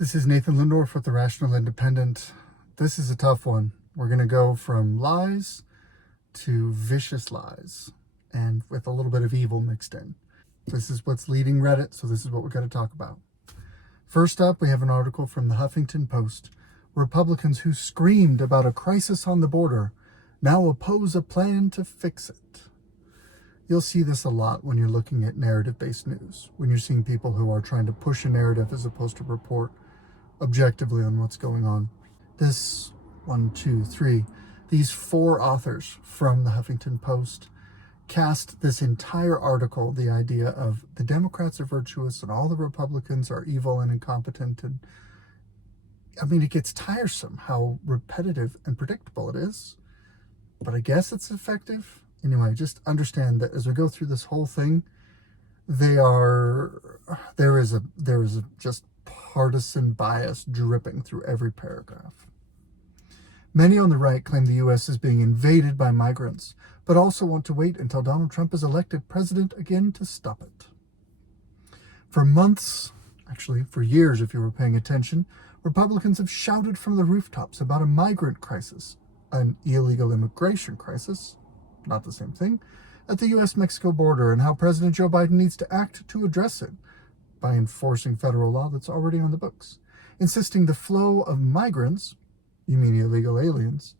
This is Nathan Lindorf with the Rational Independent. This is a tough one. We're going to go from lies to vicious lies and with a little bit of evil mixed in. This is what's leading Reddit, so this is what we've got to talk about. First up, we have an article from the Huffington Post. Republicans who screamed about a crisis on the border now oppose a plan to fix it. You'll see this a lot when you're looking at narrative-based news, when you're seeing people who are trying to push a narrative as opposed to report objectively on what's going on. These 4 authors from the Huffington Post cast this entire article, the idea of the Democrats are virtuous and all the Republicans are evil and incompetent. And I mean, it gets tiresome how repetitive and predictable it is, but I guess it's effective. Anyway, just understand that as we go through this whole thing, there is a just partisan bias dripping through every paragraph. Many on the right claim the U.S. is being invaded by migrants, but also want to wait until Donald Trump is elected president again to stop it. For months, actually for years if you were paying attention, Republicans have shouted from the rooftops about a migrant crisis, an illegal immigration crisis, not the same thing, at the U.S.-Mexico border, and how President Joe Biden needs to act to address it by enforcing federal law that's already on the books, insisting the flow of migrants, you mean illegal aliens,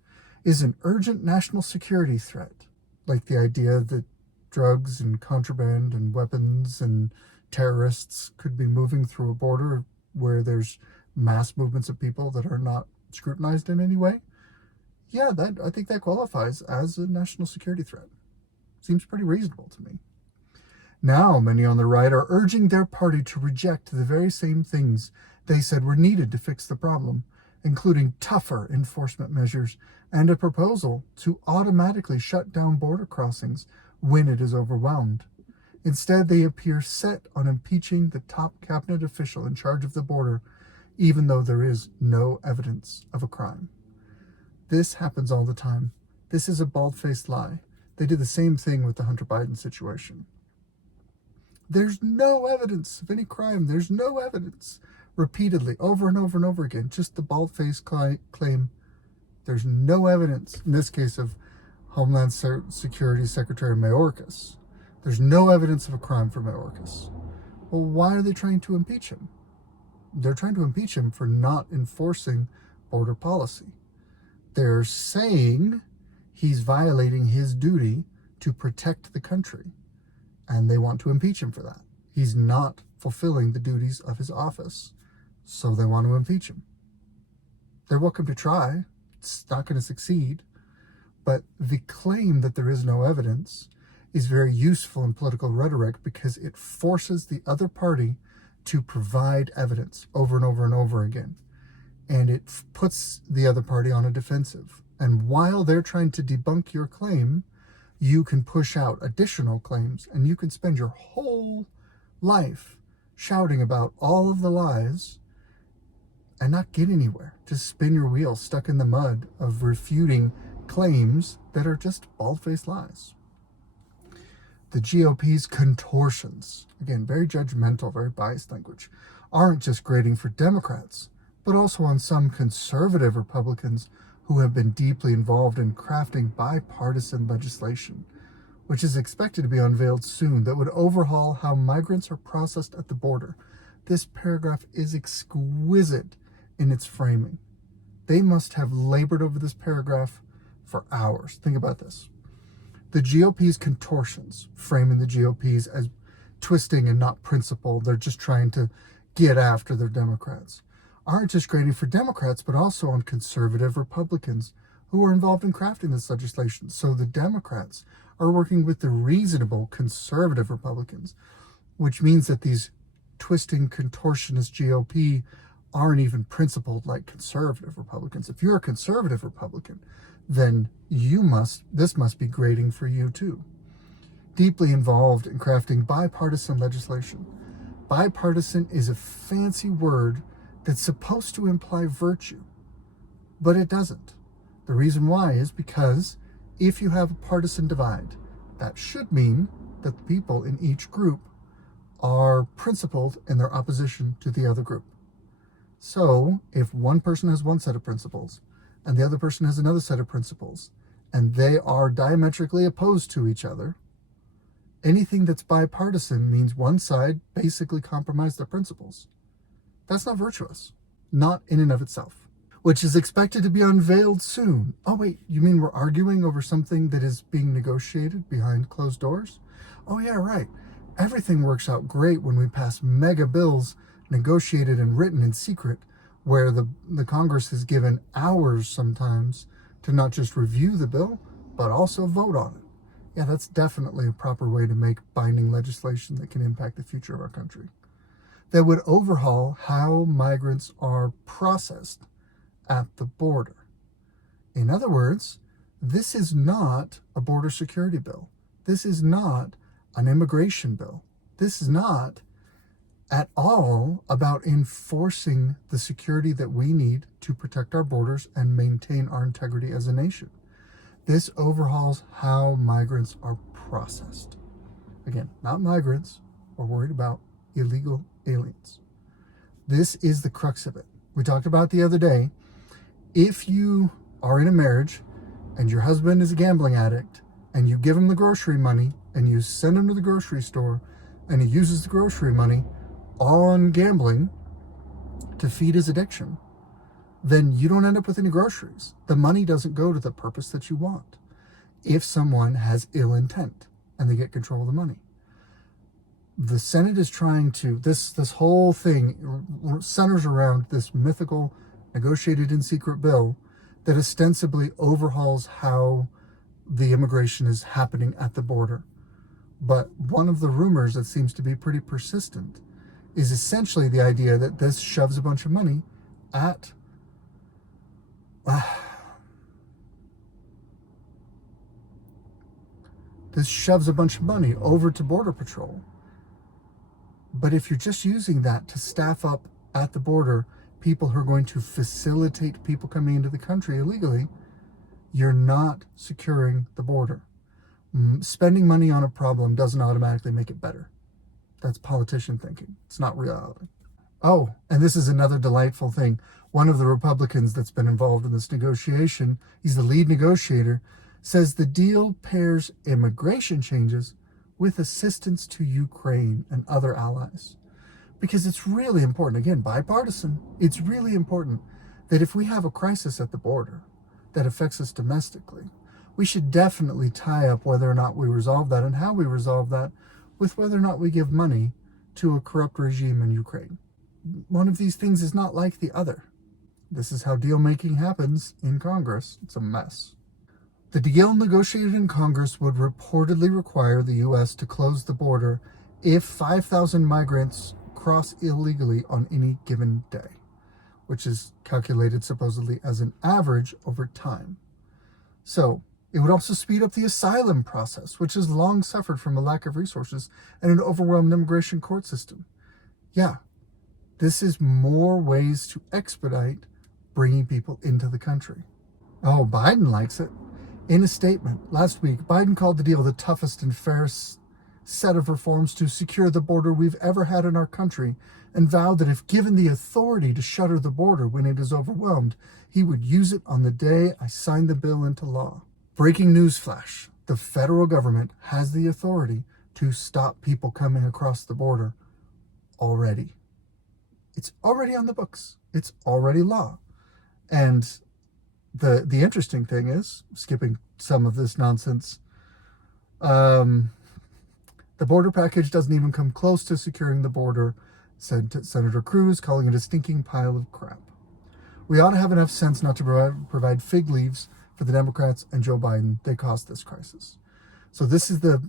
is an urgent national security threat, like the idea that drugs and contraband and weapons and terrorists could be moving through a border where there's mass movements of people that are not scrutinized in any way. Yeah, I think that qualifies as a national security threat. Seems pretty reasonable to me. Now, many on the right are urging their party to reject the very same things they said were needed to fix the problem, including tougher enforcement measures and a proposal to automatically shut down border crossings when it is overwhelmed. Instead, they appear set on impeaching the top cabinet official in charge of the border, even though there is no evidence of a crime. This happens all the time. This is a bald-faced lie. They did the same thing with the Hunter Biden situation. There's no evidence of any crime. There's no evidence. Repeatedly, over and over and over again, just the bald-faced claim. There's no evidence, in this case of Homeland Security Secretary Mayorkas. There's no evidence of a crime for Mayorkas. Well, why are they trying to impeach him? They're trying to impeach him for not enforcing border policy. They're saying he's violating his duty to protect the country, and they want to impeach him for that. He's not fulfilling the duties of his office, so they want to impeach him. They're welcome to try. It's not going to succeed, but the claim that there is no evidence is very useful in political rhetoric because it forces the other party to provide evidence over and over and over again. And it puts the other party on a defensive. And while they're trying to debunk your claim, you can push out additional claims, and you can spend your whole life shouting about all of the lies and not get anywhere. Just spin your wheels stuck in the mud of refuting claims that are just bald-faced lies. The GOP's contortions, again, very judgmental, very biased language, aren't just grating for Democrats, but also on some conservative Republicans who have been deeply involved in crafting bipartisan legislation, which is expected to be unveiled soon, that would overhaul how migrants are processed at the border. This paragraph is exquisite in its framing. They must have labored over this paragraph for hours. Think about this. The GOP's contortions, framing the GOP's as twisting and not principled, they're just trying to get after their Democrats, aren't just grating for Democrats, but also on conservative Republicans who are involved in crafting this legislation. So the Democrats are working with the reasonable conservative Republicans, which means that these twisting contortionist GOP aren't even principled like conservative Republicans. If you're a conservative Republican, then this must be grating for you too. Deeply involved in crafting bipartisan legislation. Bipartisan is a fancy word that's supposed to imply virtue, but it doesn't. The reason why is because if you have a partisan divide, that should mean that the people in each group are principled in their opposition to the other group. So if one person has one set of principles and the other person has another set of principles, and they are diametrically opposed to each other, anything that's bipartisan means one side basically compromised their principles. That's not virtuous, not in and of itself, which is expected to be unveiled soon. Oh wait, you mean we're arguing over something that is being negotiated behind closed doors? Oh yeah, right. Everything works out great when we pass mega bills negotiated and written in secret, where the Congress is given hours sometimes to not just review the bill, but also vote on it. Yeah, that's definitely a proper way to make binding legislation that can impact the future of our country. That would overhaul how migrants are processed at the border. In other words, this is not a border security bill. This is not an immigration bill. This is not at all about enforcing the security that we need to protect our borders and maintain our integrity as a nation. This overhauls how migrants are processed. Again, not migrants. We're worried about illegal aliens. This is the crux of it. We talked about the other day. If you are in a marriage and your husband is a gambling addict and you give him the grocery money and you send him to the grocery store and he uses the grocery money on gambling to feed his addiction, then you don't end up with any groceries. The money doesn't go to the purpose that you want. If someone has ill intent and they get control of the money. The Senate is trying to, this whole thing centers around this mythical, negotiated in secret bill that ostensibly overhauls how the immigration is happening at the border. But one of the rumors that seems to be pretty persistent is essentially the idea that this shoves a bunch of money at this shoves a bunch of money over to Border Patrol. But if you're just using that to staff up at the border people who are going to facilitate people coming into the country illegally, you're not securing the border. Spending money on a problem doesn't automatically make it better. That's politician thinking. It's not reality. Oh, and this is another delightful thing. One of the Republicans that's been involved in this negotiation, he's the lead negotiator, says the deal pairs immigration changes with assistance to Ukraine and other allies. Because it's really important, again, bipartisan, it's really important that if we have a crisis at the border that affects us domestically, we should definitely tie up whether or not we resolve that and how we resolve that with whether or not we give money to a corrupt regime in Ukraine. One of these things is not like the other. This is how deal making happens in Congress. It's a mess. The deal negotiated in Congress would reportedly require the U.S. to close the border if 5,000 migrants cross illegally on any given day, which is calculated supposedly as an average over time. So it would also speed up the asylum process, which has long suffered from a lack of resources and an overwhelmed immigration court system. Yeah, this is more ways to expedite bringing people into the country. Oh, Biden likes it. In a statement last week, Biden called the deal the toughest and fairest set of reforms to secure the border we've ever had in our country, and vowed that if given the authority to shutter the border when it is overwhelmed, he would use it on the day I signed the bill into law. Breaking news flash. The federal government has the authority to stop people coming across the border already. It's already on the books. It's already law. And the interesting thing is, skipping some of this nonsense, the border package doesn't even come close to securing the border, said Senator Cruz, calling it a stinking pile of crap. We ought to have enough sense not to provide fig leaves for the Democrats and Joe Biden. They caused this crisis. So this is the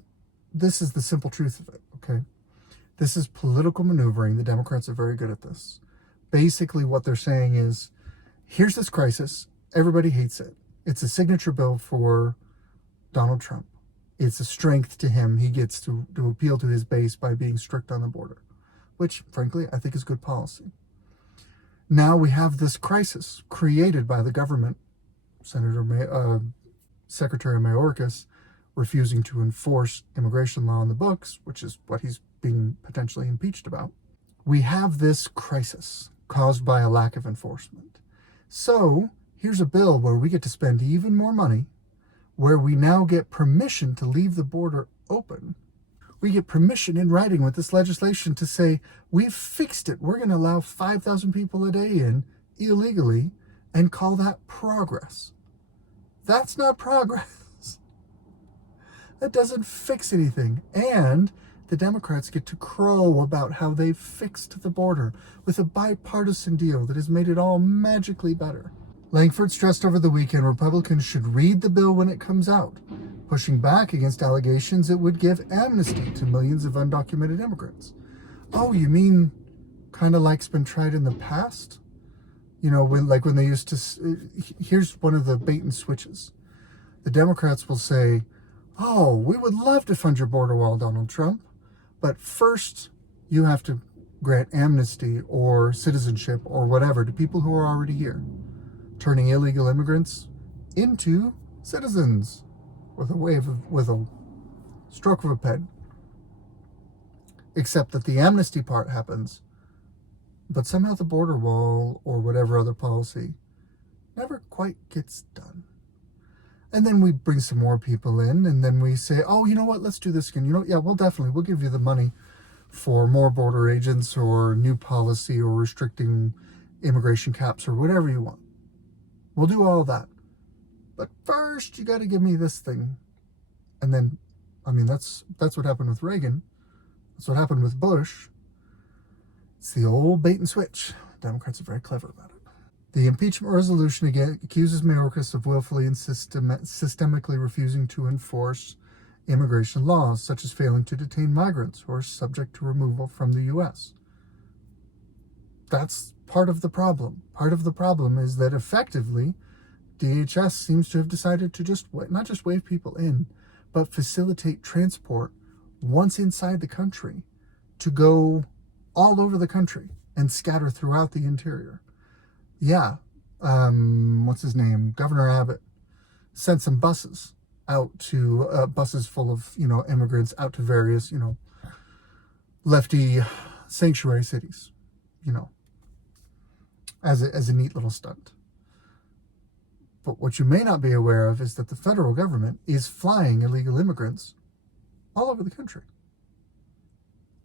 simple truth of it, okay? This is political maneuvering. The Democrats are very good at this. Basically what they're saying is, here's this crisis. Everybody hates it. It's a signature bill for Donald Trump. It's a strength to him. He gets to appeal to his base by being strict on the border, which, frankly, I think is good policy. Now we have this crisis created by the government, Secretary Mayorkas refusing to enforce immigration law on the books, which is what he's being potentially impeached about. We have this crisis caused by a lack of enforcement. So here's a bill where we get to spend even more money, where we now get permission to leave the border open. We get permission in writing with this legislation to say, we've fixed it. We're going to allow 5,000 people a day in illegally and call that progress. That's not progress. That doesn't fix anything. And the Democrats get to crow about how they fixed the border with a bipartisan deal that has made it all magically better. Langford stressed over the weekend Republicans should read the bill when it comes out, pushing back against allegations it would give amnesty to millions of undocumented immigrants. Oh, you mean kind of like's been tried in the past? When they used to... Here's one of the bait and switches. The Democrats will say, oh, we would love to fund your border wall, Donald Trump, but first you have to grant amnesty or citizenship or whatever to people who are already here, turning illegal immigrants into citizens with a stroke of a pen. Except that the amnesty part happens, but somehow the border wall or whatever other policy never quite gets done. And then we bring some more people in, and then we say, oh, you know what, let's do this again. We'll give you the money for more border agents or new policy or restricting immigration caps or whatever you want. We'll do all that. But first, you got to give me this thing. And then, that's what happened with Reagan. That's what happened with Bush. It's the old bait and switch. Democrats are very clever about it. The impeachment resolution again accuses Mayorkas of willfully and systemically refusing to enforce immigration laws, such as failing to detain migrants who are subject to removal from the U.S. That's part of the problem. Part of the problem is that effectively, DHS seems to have decided to not just wave people in, but facilitate transport once inside the country to go all over the country and scatter throughout the interior. Yeah, what's his name? Governor Abbott sent some buses out to, buses full of, immigrants out to various, lefty sanctuary cities, as a neat little stunt. But what you may not be aware of is that the federal government is flying illegal immigrants all over the country.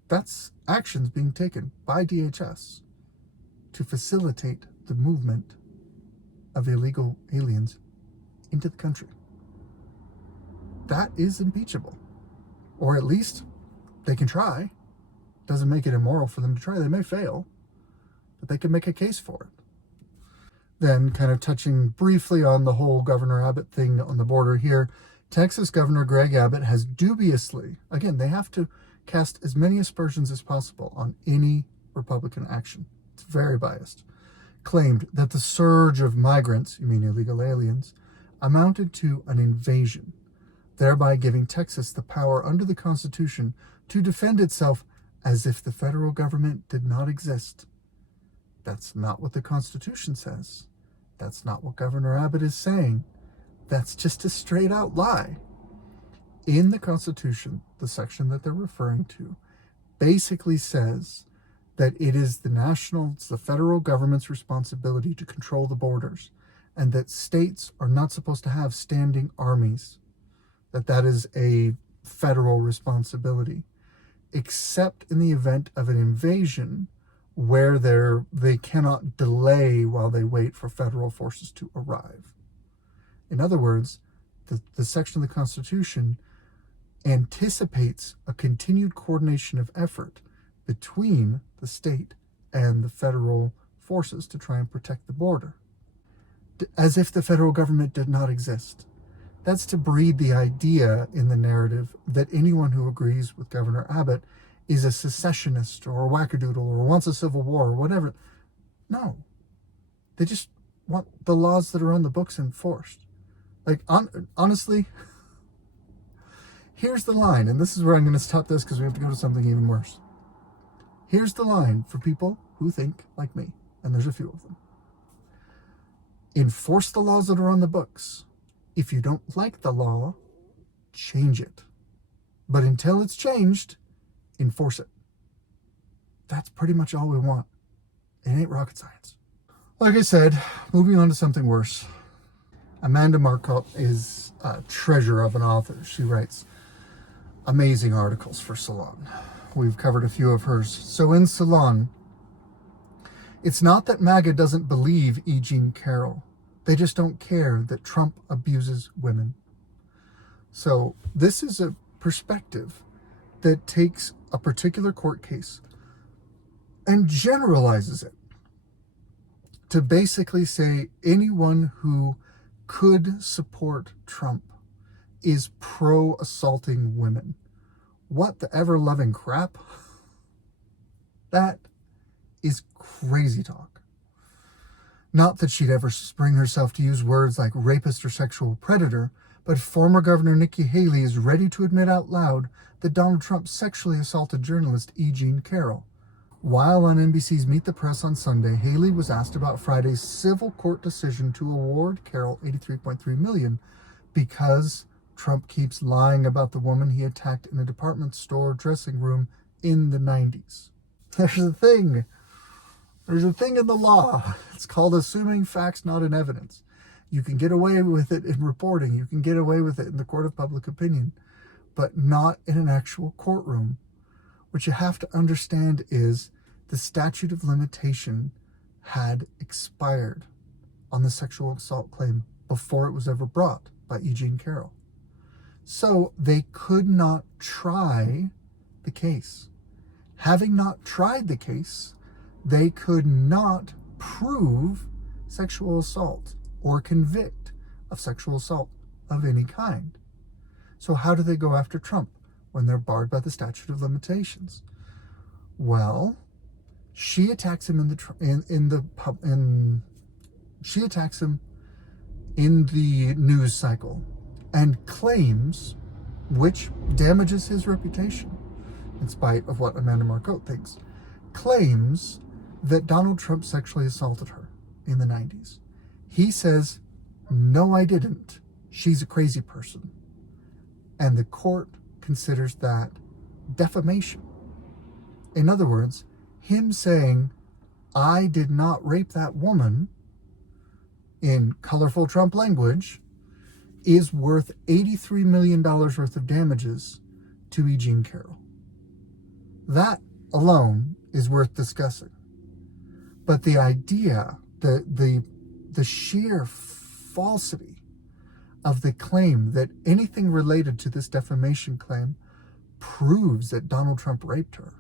That's actions being taken by DHS to facilitate the movement of illegal aliens into the country. That is impeachable. Or at least they can try. Doesn't make it immoral for them to try. They may fail, but they can make a case for it. Then, kind of touching briefly on the whole Governor Abbott thing on the border here, Texas Governor Greg Abbott has dubiously, again, they have to cast as many aspersions as possible on any Republican action. It's very biased. Claimed that the surge of migrants, you mean illegal aliens, amounted to an invasion, thereby giving Texas the power under the Constitution to defend itself as if the federal government did not exist. That's not what the Constitution says. That's not what Governor Abbott is saying. That's just a straight out lie. In the Constitution, the section that they're referring to basically says that it's the federal government's responsibility to control the borders, and that states are not supposed to have standing armies, that is a federal responsibility, except in the event of an invasion where they cannot delay while they wait for federal forces to arrive. In other words, the section of the Constitution anticipates a continued coordination of effort between the state and the federal forces to try and protect the border, as if the federal government did not exist. That's to breed the idea in the narrative that anyone who agrees with Governor Abbott is a secessionist or a wackadoodle or wants a civil war or whatever. No. They just want the laws that are on the books enforced. Honestly, here's the line, and this is where I'm going to stop this because we have to go to something even worse. Here's the line for people who think like me, and there's a few of them. Enforce the laws that are on the books. If you don't like the law, change it. But until it's changed, enforce it. That's pretty much all we want. It ain't rocket science. Like I said, moving on to something worse. Amanda Marcotte is a treasure of an author. She writes amazing articles for Salon. We've covered a few of hers. So in Salon, it's not that MAGA doesn't believe E. Jean Carroll. They just don't care that Trump abuses women. So this is a perspective that takes a particular court case and generalizes it to basically say anyone who could support Trump is pro-assaulting women. What the ever-loving crap? That is crazy talk. Not that she'd ever spring herself to use words like rapist or sexual predator, but former Governor Nikki Haley is ready to admit out loud that Donald Trump sexually assaulted journalist E. Jean Carroll. While on NBC's Meet the Press on Sunday, Haley was asked about Friday's civil court decision to award Carroll $83.3 million because Trump keeps lying about the woman he attacked in a department store dressing room in the 90s. There's a thing in the law. It's called assuming facts not in evidence. You can get away with it in reporting. You can get away with it in the court of public opinion, but not in an actual courtroom. What you have to understand is the statute of limitation had expired on the sexual assault claim before it was ever brought by E. Jean Carroll. So they could not try the case. Having not tried the case, they could not prove sexual assault or convict of sexual assault of any kind. So how do they go after Trump when they're barred by the statute of limitations? Well, she attacks him she attacks him in the news cycle and claims, which damages his reputation, in spite of what Amanda Marcotte thinks, claims that Donald Trump sexually assaulted her in the 90s. He says, no, I didn't. She's a crazy person. And the court considers that defamation. In other words, him saying, I did not rape that woman, in colorful Trump language, is worth $83 million worth of damages to E. Jean Carroll. That alone is worth discussing. But the idea, the sheer falsity of the claim that anything related to this defamation claim proves that Donald Trump raped her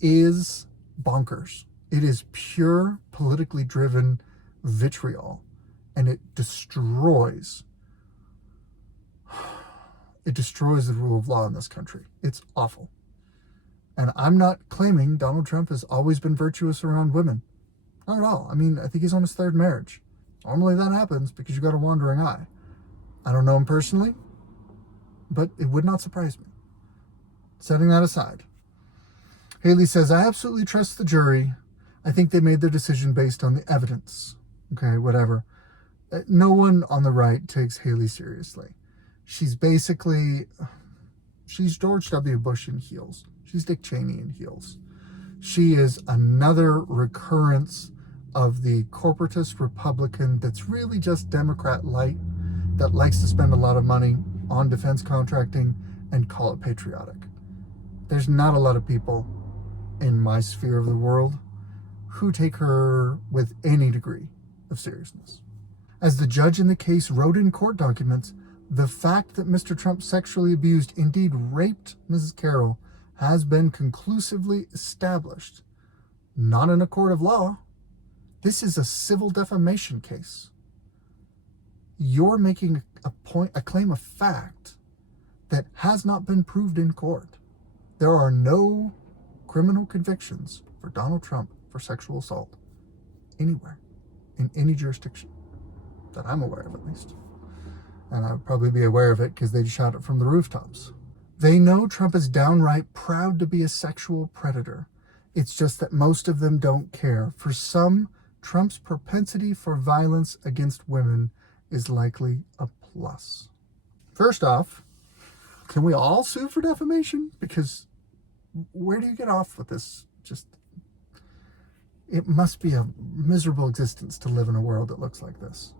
is bonkers. It is pure politically driven vitriol, and it destroys the rule of law in this country. It's awful. And I'm not claiming Donald Trump has always been virtuous around women. Not at all. I mean, I think he's on his third marriage. Normally that happens because you got a wandering eye. I don't know him personally, but it would not surprise me. Setting that aside, Haley says, I absolutely trust the jury. I think they made their decision based on the evidence. Okay, whatever. No one on the right takes Haley seriously. She's George W. Bush in heels. She's Dick Cheney in heels. She is another recurrence of the corporatist Republican that's really just Democrat light, that likes to spend a lot of money on defense contracting and call it patriotic. There's not a lot of people in my sphere of the world who take her with any degree of seriousness. As the judge in the case wrote in court documents, the fact that Mr. Trump sexually abused, indeed raped Mrs. Carroll, has been conclusively established. Not in a court of law. This is a civil defamation case. You're making a claim of fact that has not been proved in court. There are no criminal convictions for Donald Trump for sexual assault anywhere, in any jurisdiction that I'm aware of, at least. And I would probably be aware of it because they shout it from the rooftops. They know Trump is downright proud to be a sexual predator. It's just that most of them don't care. For some, Trump's propensity for violence against women is likely a plus. First off, can we all sue for defamation? Because where do you get off with this? Just It must be a miserable existence to live in a world that looks like this.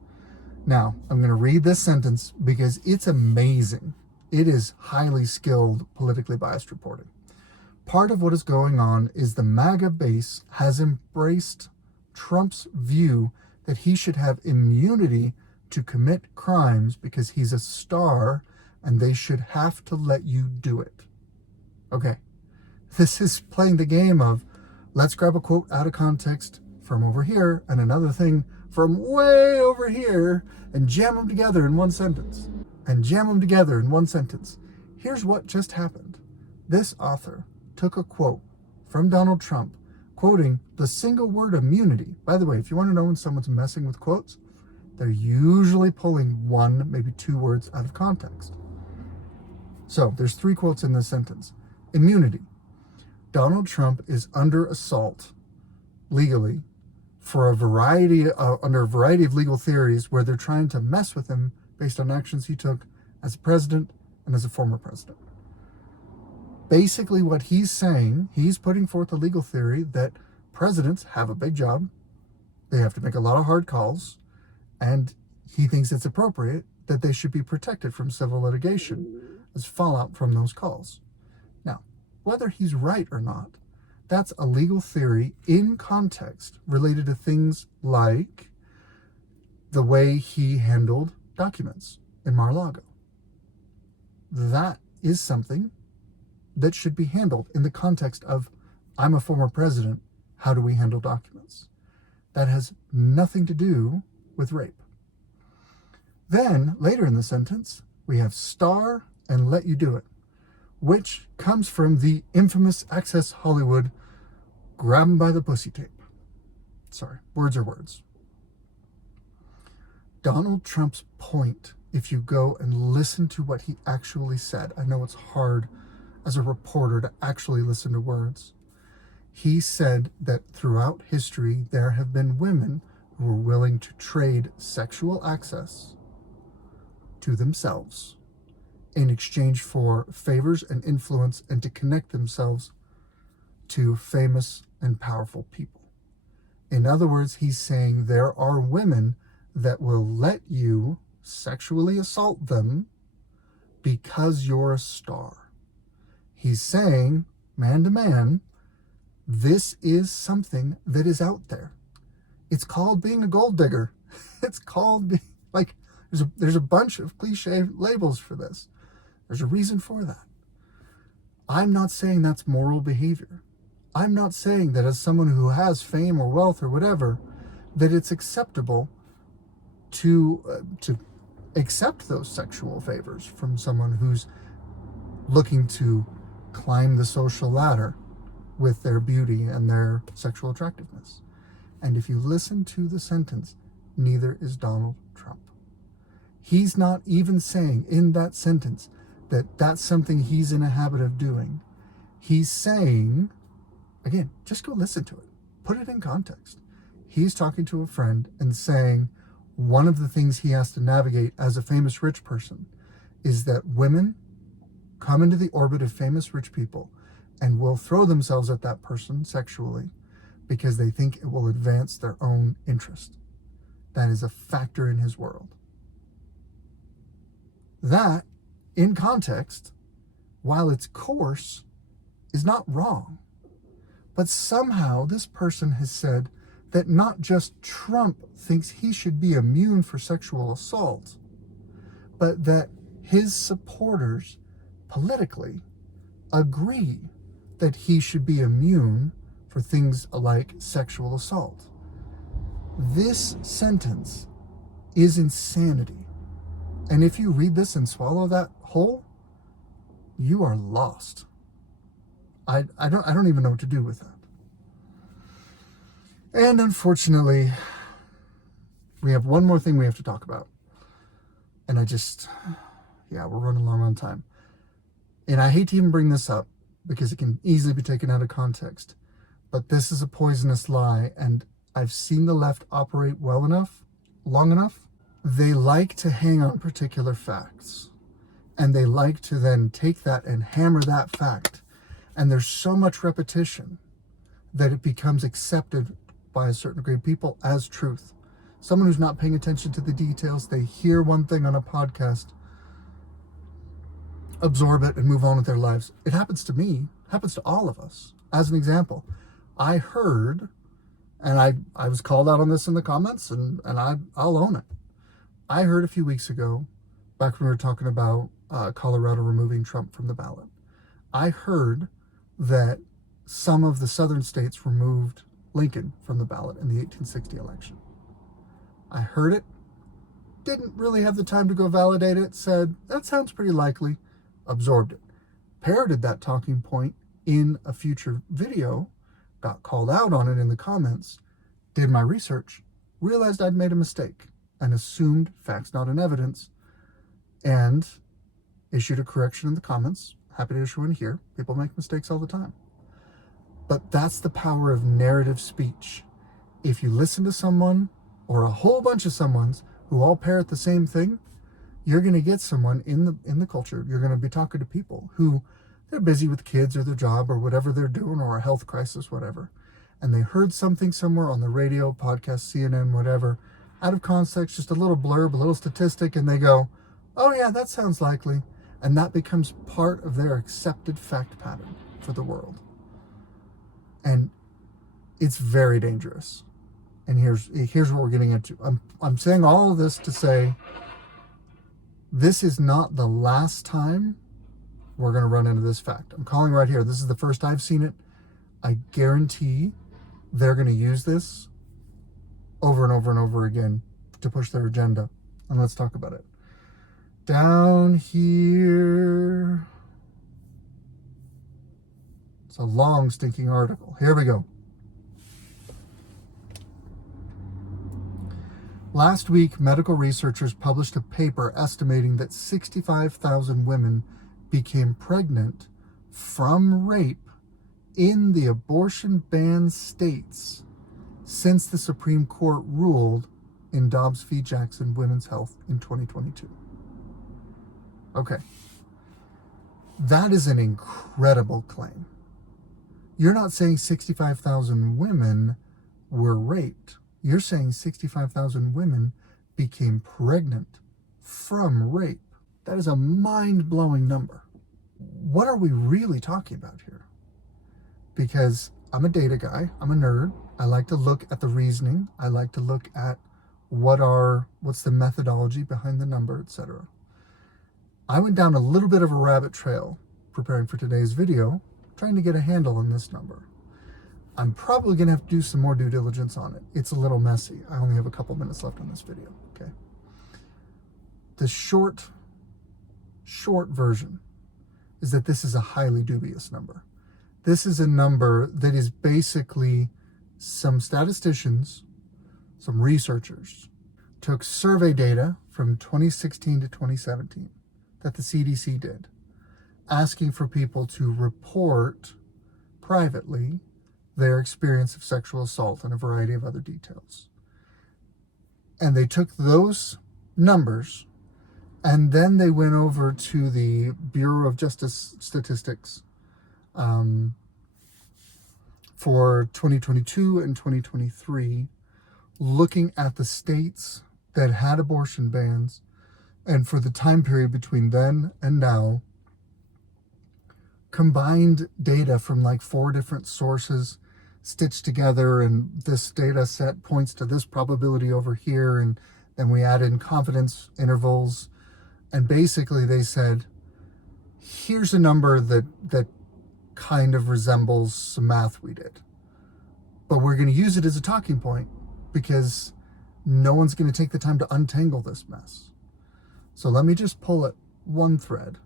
Now, I'm going to read this sentence because it's amazing. It is highly skilled, politically biased reporting. Part of what is going on is the MAGA base has embraced Trump's view that he should have immunity to commit crimes because he's a star and they should have to let you do it. Okay, this is playing the game of let's grab a quote out of context from over here and another thing from way over here and jam them together in one sentence. Here's what just happened. This author took a quote from Donald Trump, quoting the single word immunity. By the way, if you want to know when someone's messing with quotes, they're usually pulling one, maybe two words out of context. So there's 3 quotes in this sentence. Immunity. Donald Trump is under assault legally for under a variety of legal theories where they're trying to mess with him based on actions he took as a president and as a former president. Basically what he's saying, he's putting forth a legal theory that presidents have a big job, they have to make a lot of hard calls, and he thinks it's appropriate that they should be protected from civil litigation as fallout from those calls. Now, whether he's right or not, that's a legal theory in context related to things like the way he handled documents in Mar-a-Lago. That is something that should be handled in the context of, I'm a former president, how do we handle documents? That has nothing to do with rape. Then, later in the sentence, we have star and let you do it, which comes from the infamous Access Hollywood grab 'em by the pussy tape. Sorry, words are words. Donald Trump's point, if you go and listen to what he actually said, I know it's hard as a reporter to actually listen to words. He said that throughout history, there have been women who were willing to trade sexual access to themselves in exchange for favors and influence and to connect themselves to famous and powerful people. In other words, he's saying there are women that will let you sexually assault them because you're a star. He's saying, man to man, this is something that is out there. It's called being a gold digger. It's called being, like, there's a bunch of cliche labels for this. There's a reason for that. I'm not saying that's moral behavior. I'm not saying that as someone who has fame or wealth or whatever, that it's acceptable to accept those sexual favors from someone who's looking to climb the social ladder with their beauty and their sexual attractiveness. And if you listen to the sentence, neither is Donald Trump. He's not even saying in that sentence that that's something he's in a habit of doing. He's saying, again, just go listen to it. Put it in context. He's talking to a friend and saying one of the things he has to navigate as a famous rich person is that women come into the orbit of famous rich people and will throw themselves at that person sexually because they think it will advance their own interest. That is a factor in his world. That, in context, while it's coarse, is not wrong. But somehow this person has said that not just Trump thinks he should be immune for sexual assault, but that his supporters politically agree that he should be immune for things like sexual assault. This sentence is insanity. And if you read this and swallow that whole, you are lost. I don't even know what to do with that. And unfortunately, we have one more thing we have to talk about. And we're running long on time. And I hate to even bring this up because it can easily be taken out of context. But this is a poisonous lie, and I've seen the left operate long enough. They like to hang on particular facts, and they like to then take that and hammer that fact. And there's so much repetition that it becomes accepted by a certain degree of people as truth. Someone who's not paying attention to the details, they hear one thing on a podcast, absorb it, and move on with their lives. It happens to me, happens to all of us. As an example, I heard, and I was called out on this in the comments, and I'll own it. I heard a few weeks ago, back when we were talking about Colorado removing Trump from the ballot, I heard that some of the southern states removed Lincoln from the ballot in the 1860 election. I heard it, didn't really have the time to go validate it, said, that sounds pretty likely, absorbed it. Parroted that talking point in a future video, got called out on it in the comments, did my research, realized I'd made a mistake, and assumed facts not in evidence, and issued a correction in the comments. Happy to issue one here. People make mistakes all the time. But that's the power of narrative speech. If you listen to someone, or a whole bunch of someones, who all parrot the same thing, you're going to get someone in the culture. You're going to be talking to people who, they're busy with kids or their job or whatever they're doing, or a health crisis, whatever. And they heard something somewhere on the radio, podcast, CNN, whatever, out of context, just a little blurb, a little statistic, and they go, oh yeah, that sounds likely. And that becomes part of their accepted fact pattern for the world. And it's very dangerous. And here's what we're getting into. I'm saying all of this to say, this is not the last time we're going to run into this fact. I'm calling right here. This is the first I've seen it. I guarantee they're going to use this over and over and over again to push their agenda. And let's talk about it. Down here. It's a long, stinking article. Here we go. Last week, medical researchers published a paper estimating that 65,000 women became pregnant from rape in the abortion ban states since the Supreme Court ruled in Dobbs v. Jackson Women's Health in 2022. Okay. That is an incredible claim. You're not saying 65,000 women were raped. You're saying 65,000 women became pregnant from rape. That is a mind-blowing number. What are we really talking about here? Because I'm a data guy. I'm a nerd. I like to look at the reasoning. I like to look at what's the methodology behind the number, etc. I went down a little bit of a rabbit trail preparing for today's video, trying to get a handle on this number. I'm probably going to have to do some more due diligence on it. It's a little messy. I only have a couple minutes left on this video, okay? The short version is that this is a highly dubious number. This is a number that is basically some statisticians, some researchers, took survey data from 2016 to 2017 that the CDC did, asking for people to report privately their experience of sexual assault and a variety of other details. And they took those numbers, and then they went over to the Bureau of Justice Statistics for 2022 and 2023, looking at the states that had abortion bans, and for the time period between then and now, combined data from like 4 different sources stitched together, and this data set points to this probability over here, and then we add in confidence intervals, and basically they said, here's a number that kind of resembles some math we did, but we're going to use it as a talking point because no one's going to take the time to untangle this mess. So let me just pull it one thread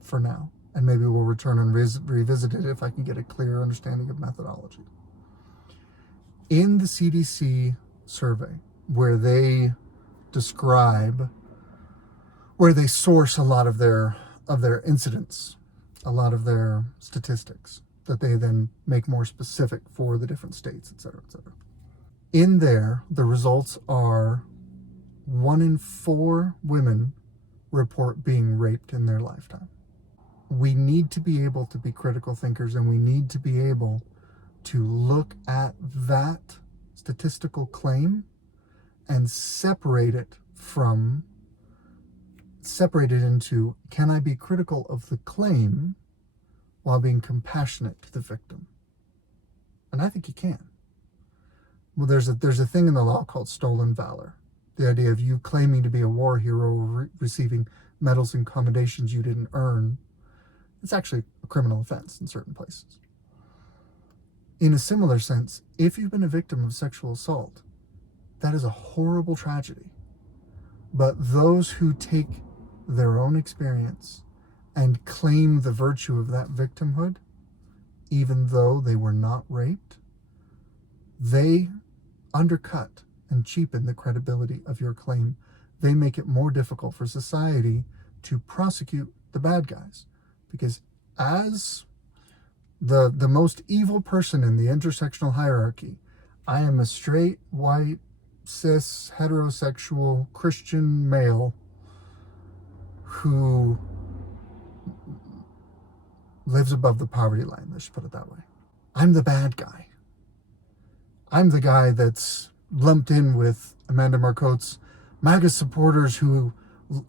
for now, and maybe we'll return and revisit it if I can get a clear understanding of methodology. In the CDC survey, where they describe, where they source a lot of their incidents, a lot of their statistics that they then make more specific for the different states, et cetera, et cetera. In there, the results are 1 in 4 women report being raped in their lifetime. We need to be able to be critical thinkers, and we need to be able to look at that statistical claim and separate it into, can I be critical of the claim while being compassionate to the victim? And I think you can. Well, there's a thing in the law called stolen valor. The idea of you claiming to be a war hero, receiving medals and commendations you didn't earn. It's actually a criminal offense in certain places. In a similar sense, if you've been a victim of sexual assault, that is a horrible tragedy. But those who take their own experience and claim the virtue of that victimhood, even though they were not raped, they undercut and cheapen the credibility of your claim. They make it more difficult for society to prosecute the bad guys. Because as the most evil person in the intersectional hierarchy, I am a straight, white, cis, heterosexual, Christian male who lives above the poverty line, let's put it that way. I'm the bad guy. I'm the guy that's lumped in with Amanda Marcottes' MAGA supporters who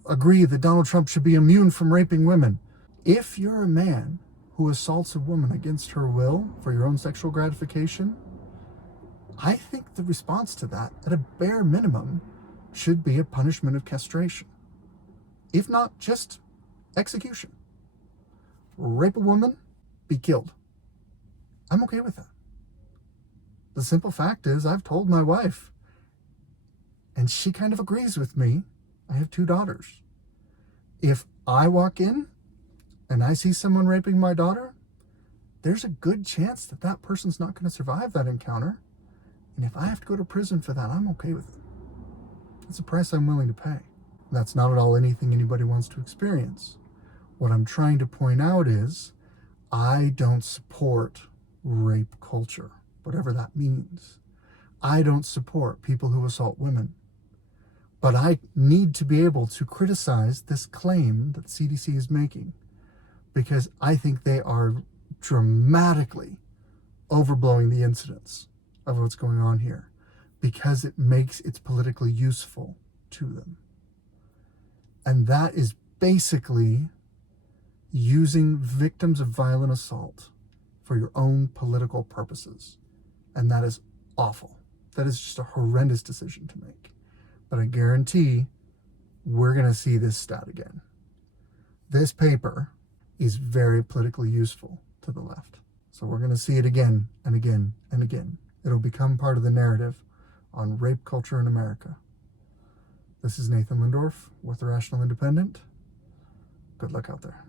agree that Donald Trump should be immune from raping women. If you're a man who assaults a woman against her will for your own sexual gratification, I think the response to that, at a bare minimum, should be a punishment of castration. If not, just execution. Rape a woman, be killed. I'm okay with that. The simple fact is, I've told my wife, and she kind of agrees with me. I have 2 daughters. If I walk in and I see someone raping my daughter, there's a good chance that that person's not going to survive that encounter. And if I have to go to prison for that, I'm okay with it. It's a price I'm willing to pay. That's not at all anything anybody wants to experience. What I'm trying to point out is, I don't support rape culture, whatever that means. I don't support people who assault women. But I need to be able to criticize this claim that CDC is making, because I think they are dramatically overblowing the incidence of what's going on here, because it's politically useful to them. And that is basically using victims of violent assault for your own political purposes. And that is awful. That is just a horrendous decision to make. But I guarantee we're going to see this stat again. This paper is very politically useful to the left. So we're going to see it again and again and again. It'll become part of the narrative on rape culture in America. This is Nathan Lindorf with The Rational Independent. Good luck out there.